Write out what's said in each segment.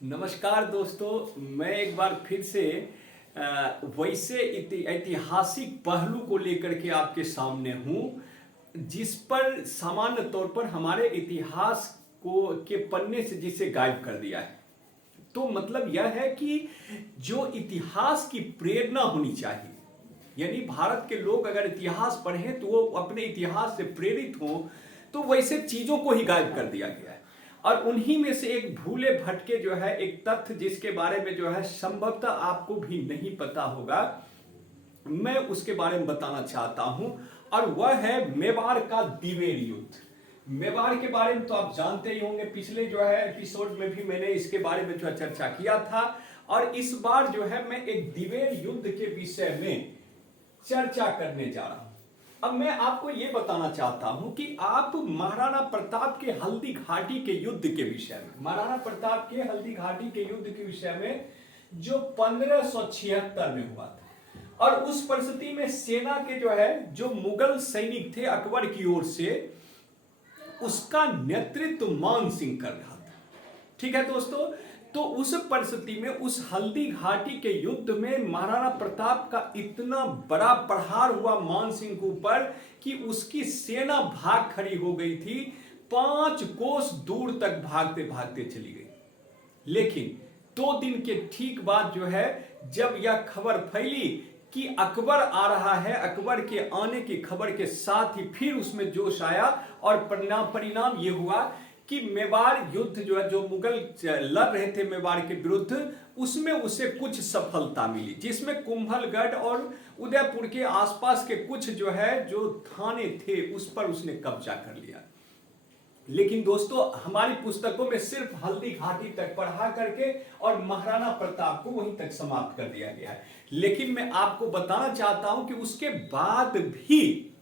नमस्कार दोस्तों, मैं एक बार फिर से वैसे ऐतिहासिक पहलू को लेकर के आपके सामने हूँ जिस पर सामान्य तौर पर हमारे इतिहास को के पन्ने से जिसे गायब कर दिया है। तो मतलब यह है कि जो इतिहास की प्रेरणा होनी चाहिए, यानी भारत के लोग अगर इतिहास पढ़ें तो वो अपने इतिहास से प्रेरित हों, तो वैसे चीजों को ही गायब कर दिया गया है। और उन्हीं में से एक भूले भटके जो है एक तथ्य जिसके बारे में जो है संभवतः आपको भी नहीं पता होगा, मैं उसके बारे में बताना चाहता हूं। और वह है मेवाड़ का दिवेर युद्ध। मेवाड़ के बारे में तो आप जानते ही होंगे, पिछले जो है एपिसोड में भी मैंने इसके बारे में जो है चर्चा किया था। और इस बार जो है मैं एक दिवेर युद्ध के विषय में चर्चा करने जा रहा हूं। अब मैं आपको यह बताना चाहता हूं कि आप महाराणा प्रताप के हल्दी घाटी के युद्ध के विषय में, महाराणा प्रताप के हल्दी घाटी के युद्ध के विषय में जो 1576 में हुआ था, और उस परिस्थिति में सेना के जो मुगल सैनिक थे अकबर की ओर से, उसका नेतृत्व मान सिंह कर रहा था। ठीक है दोस्तों, तो उस परिस्थिति में उस हल्दी घाटी के युद्ध में महाराणा प्रताप का इतना बड़ा प्रहार हुआ मान सिंह के ऊपर कि उसकी सेना भाग खड़ी हो गई थी, 5 कोस दूर तक भागते भागते चली गई। लेकिन 2 दिन के ठीक बाद जब यह खबर फैली कि अकबर आ रहा है, अकबर के आने की खबर के साथ ही फिर उसमें जोश आया और परिणाम यह हुआ कि मेवाड़ युद्ध जो मुगल लड़ रहे थे मेवाड़ के विरुद्ध, उसमें उसे कुछ सफलता मिली, जिसमें कुंभलगढ़ और उदयपुर के आसपास के कुछ जो थाने थे उस पर उसने कब्जा कर लिया। लेकिन दोस्तों, हमारी पुस्तकों में सिर्फ हल्दी घाटी तक पढ़ा करके और महाराणा प्रताप को वहीं तक समाप्त कर दिया गया है। लेकिन मैं आपको बताना चाहता हूं कि उसके बाद भी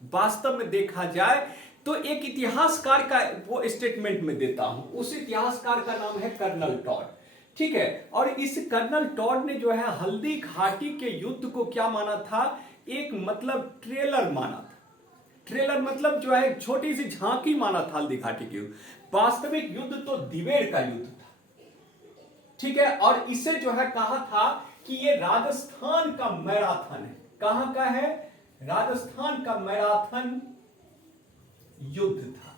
वास्तव में देखा जाए तो एक इतिहासकार का वो स्टेटमेंट में देता हूं। उस इतिहासकार का नाम है कर्नल टॉड। ठीक है, और इस कर्नल टॉड ने हल्दी घाटी के युद्ध को क्या माना था, एक मतलब ट्रेलर माना था। ट्रेलर मतलब एक छोटी सी झांकी माना था हल्दी घाटी के युद्ध। वास्तविक युद्ध तो दिवेर का युद्ध था। ठीक है, और इसे कहा था कि ये राजस्थान का मैराथन है। कहां का है? राजस्थान का मैराथन युद्ध था।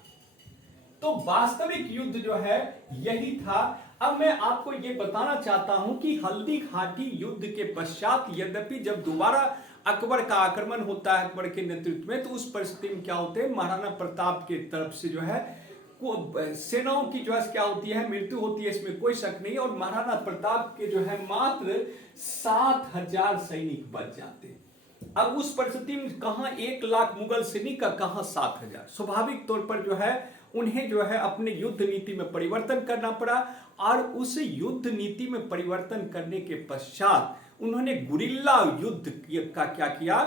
तो वास्तविक युद्ध यही था। अब मैं आपको यह बताना चाहता हूं कि हल्दी घाटी युद्ध के पश्चात, यद्यपि जब दोबारा अकबर का आक्रमण होता है अकबर के नेतृत्व में, तो उस परिस्थिति में क्या होते हैं, महाराणा प्रताप के तरफ से सेनाओं की क्या होती है, मृत्यु होती है, इसमें कोई शक नहीं। और महाराणा प्रताप के मात्र 7000 सैनिक बच जाते हैं। अब उस परिस्थिति में कहां 1 लाख मुगल सैनिक का, कहां 7000। स्वाभाविक तौर पर उन्हें अपने युद्ध नीति में परिवर्तन करना पड़ा। और उस युद्ध नीति में परिवर्तन करने के पश्चात उन्होंने गुरिल्ला युद्ध का क्या किया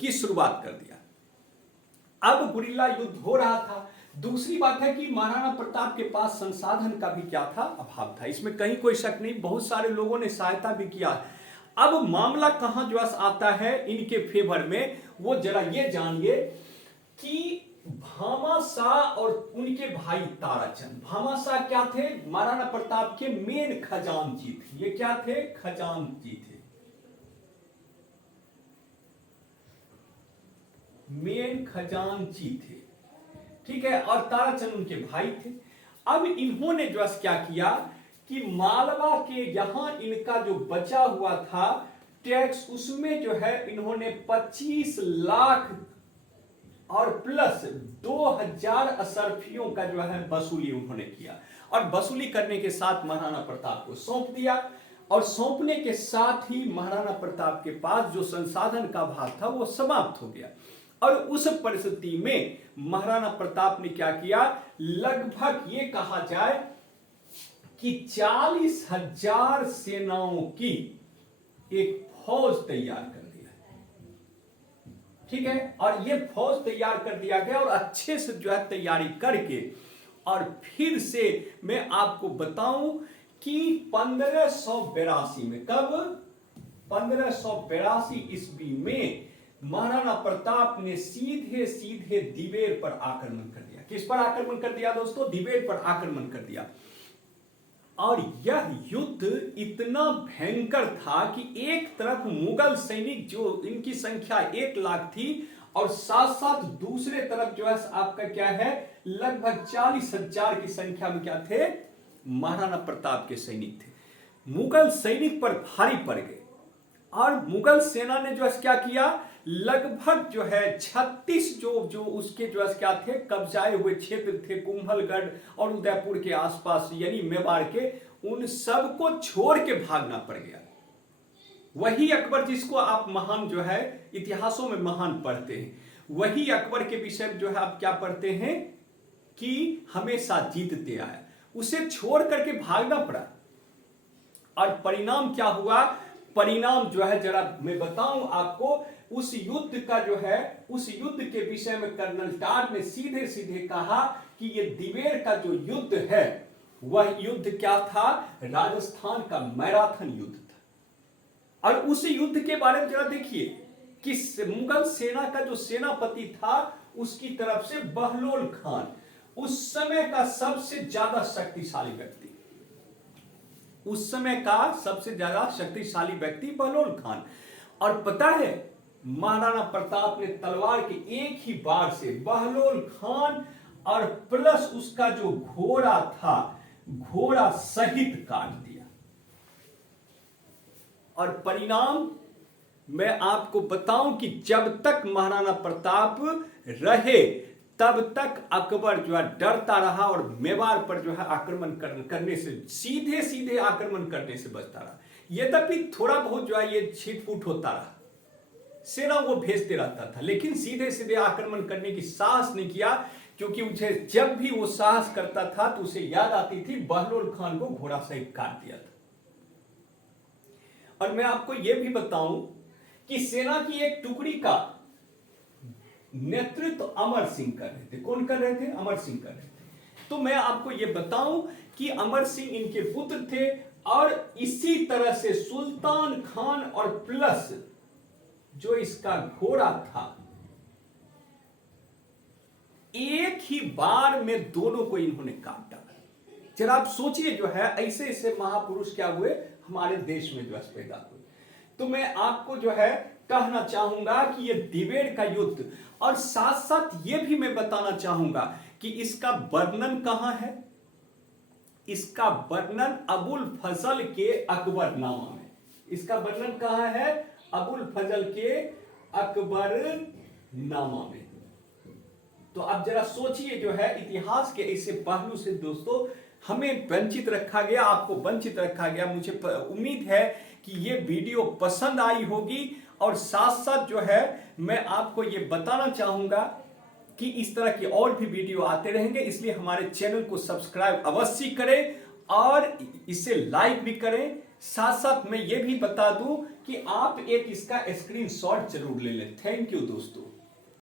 की शुरुआत कर दिया। अब गुरिल्ला युद्ध हो रहा था। दूसरी बात है कि महाराणा प्रताप के पास संसाधन का भी क्या था, अभाव था। इसमें कहीं कोई शक नहीं, बहुत सारे लोगों ने सहायता भी किया। अब मामला कहां आता है इनके फेवर में, वो जरा ये जानिए कि भामाशाह और उनके भाई ताराचंद। भामाशाह क्या थे? महाराणा प्रताप के मेन खजांची थे। ये क्या थे? खजांची थे, मेन खजांची थे। ठीक है, और ताराचंद उनके भाई थे। अब इन्होंने क्या किया कि मालवा के यहां इनका जो बचा हुआ था टैक्स, उसमें इन्होंने 25 लाख और प्लस 2000 असरफियों का वसूली उन्होंने किया। और वसूली करने के साथ महाराणा प्रताप को सौंप दिया। और सौंपने के साथ ही महाराणा प्रताप के पास जो संसाधन का भाग था वो समाप्त हो गया। और उस परिस्थिति में महाराणा प्रताप ने क्या किया, लगभग ये कहा जाए कि 40,000 सेनाओं की एक फौज तैयार कर दिया। ठीक है, और ये फौज तैयार कर दिया गया और अच्छे से तैयारी करके, और फिर से मैं आपको बताऊं कि 1582 में, कब? 1582 ईस्वी में महाराणा प्रताप ने सीधे सीधे दिवेर पर आक्रमण कर दिया। किस पर आक्रमण कर दिया दोस्तों? दिवेर पर आक्रमण कर दिया। और यह युद्ध इतना भयंकर था कि एक तरफ मुगल सैनिक जो इनकी संख्या 1 लाख थी और साथ साथ दूसरे तरफ जो है आपका क्या है लगभग 40,000 की संख्या में क्या थे, महाराणा प्रताप के सैनिक थे। मुगल सैनिक पर भारी पड़ गए और मुगल सेना ने जो है क्या किया, लगभग जो है 36 जो उसके जो है क्या थे कब्जाए हुए क्षेत्र थे कुंभलगढ़ और उदयपुर के आसपास यानी मेवाड़ के, उन सबको छोड़ के भागना पड़ गया। वही अकबर जिसको आप महान जो है इतिहासों में महान पढ़ते हैं, वही अकबर के विषय में जो है आप क्या पढ़ते हैं कि हमेशा जीतते आए, उसे छोड़ करके भागना पड़ा। और परिणाम क्या हुआ, परिणाम जो है जरा मैं बताऊं आपको, उस युद्ध का जो है उस युद्ध के विषय में कर्नल टाड ने सीधे सीधे कहा कि ये दिवेर का जो युद्ध है वह युद्ध क्या था, राजस्थान का मैराथन युद्ध था। और उस युद्ध के बारे में जरा देखिए कि मुगल सेना का जो सेनापति था उसकी तरफ से बहलोल खान, उस समय का सबसे ज्यादा शक्तिशाली व्यक्ति, उस समय का सबसे ज्यादा शक्तिशाली व्यक्ति बहलोल खान। और पता है महाराणा प्रताप ने तलवार के एक ही बार से बहलोल खान और प्लस उसका जो घोड़ा था घोड़ा सहित काट दिया। और परिणाम मैं आपको बताऊं कि जब तक महाराणा प्रताप रहे तब तक अकबर जो है डरता रहा और मेवाड़ पर जो है आक्रमण करने से सीधे सीधे आक्रमण करने से बचता रहा। यद्यपि थोड़ा बहुत जो है ये छिटपुट होता रहा, सेना वो भेजते रहता था, लेकिन सीधे सीधे आक्रमण करने की साहस नहीं किया, क्योंकि उसे जब भी वो साहस करता था तो उसे याद आती थी बहलोल खान को घोड़ा सहित काट दिया था। और मैं आपको यह भी बताऊं कि सेना की एक टुकड़ी का नेतृत्व अमर सिंह कर रहे थे। कौन कर रहे थे? अमर सिंह कर रहे थे। तो मैं आपको यह बताऊं कि अमर सिंह इनके पुत्र थे और इसी तरह से सुल्तान खान और प्लस जो इसका घोड़ा था एक ही बार में दोनों को इन्होंने काट डाला। जरा आप सोचिए जो है ऐसे ऐसे महापुरुष क्या हुए हमारे देश में जो है पैदा हुए। तो मैं आपको जो है कहना चाहूंगा कि यह दिवेर का युद्ध, और साथ साथ यह भी मैं बताना चाहूंगा कि इसका वर्णन कहां है। इसका वर्णन अबुल फजल के अकबरनामा में। इसका वर्णन कहां है? अबुल फजल के अकबरनामा में। तो अब जरा सोचिए जो है इतिहास के ऐसे पहलू से दोस्तों हमें वंचित रखा गया, आपको वंचित रखा गया। मुझे उम्मीद है कि ये वीडियो पसंद आई होगी, और साथ साथ जो है मैं आपको ये बताना चाहूंगा कि इस तरह की और भी वीडियो आते रहेंगे, इसलिए हमारे चैनल को सब्सक्राइब अवश्य करें और इसे लाइक भी करें। साथ साथ मैं ये भी बता दूं कि आप एक इसका स्क्रीनशॉट जरूर ले लें। थैंक यू दोस्तों।